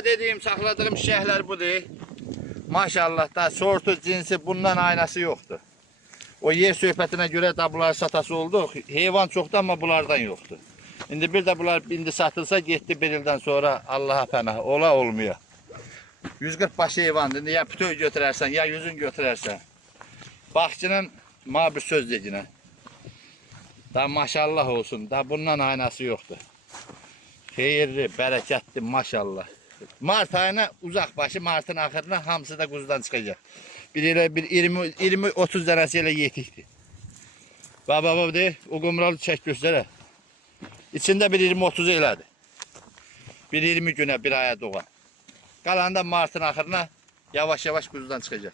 Daha dediğim sakladığım şeyler budur. Maşallah da sortu cinsi bundan aynası yoktu. O yer söhbətine göre de bunlar satası oldu. Heyvan çoktu ama bunlardan yoktu. Şimdi bir de bunlar indi satılsa gitti bir yıldan sonra Allah'a pənah ola olmuyor. 140 başı heyvandır. Ya pütüy götürersen ya yüzün götürersen. Bakçının ma bir söz decine. Da maşallah olsun. Da bundan aynası yoktu. Xeyirli, bərəkətli maşallah. Mart ayına uzaq başı, martın axırına hamısı da quzudan çıxacaq. Bir elə bir 20-30 dənəsi elə yetikdir. Baba deyir, o qumralı çək göstərə. İçində bir 20-30 elədir. Bir 20 günə, bir aya doğan. Qalanında martın axırına yavaş-yavaş quzudan çıxacaq.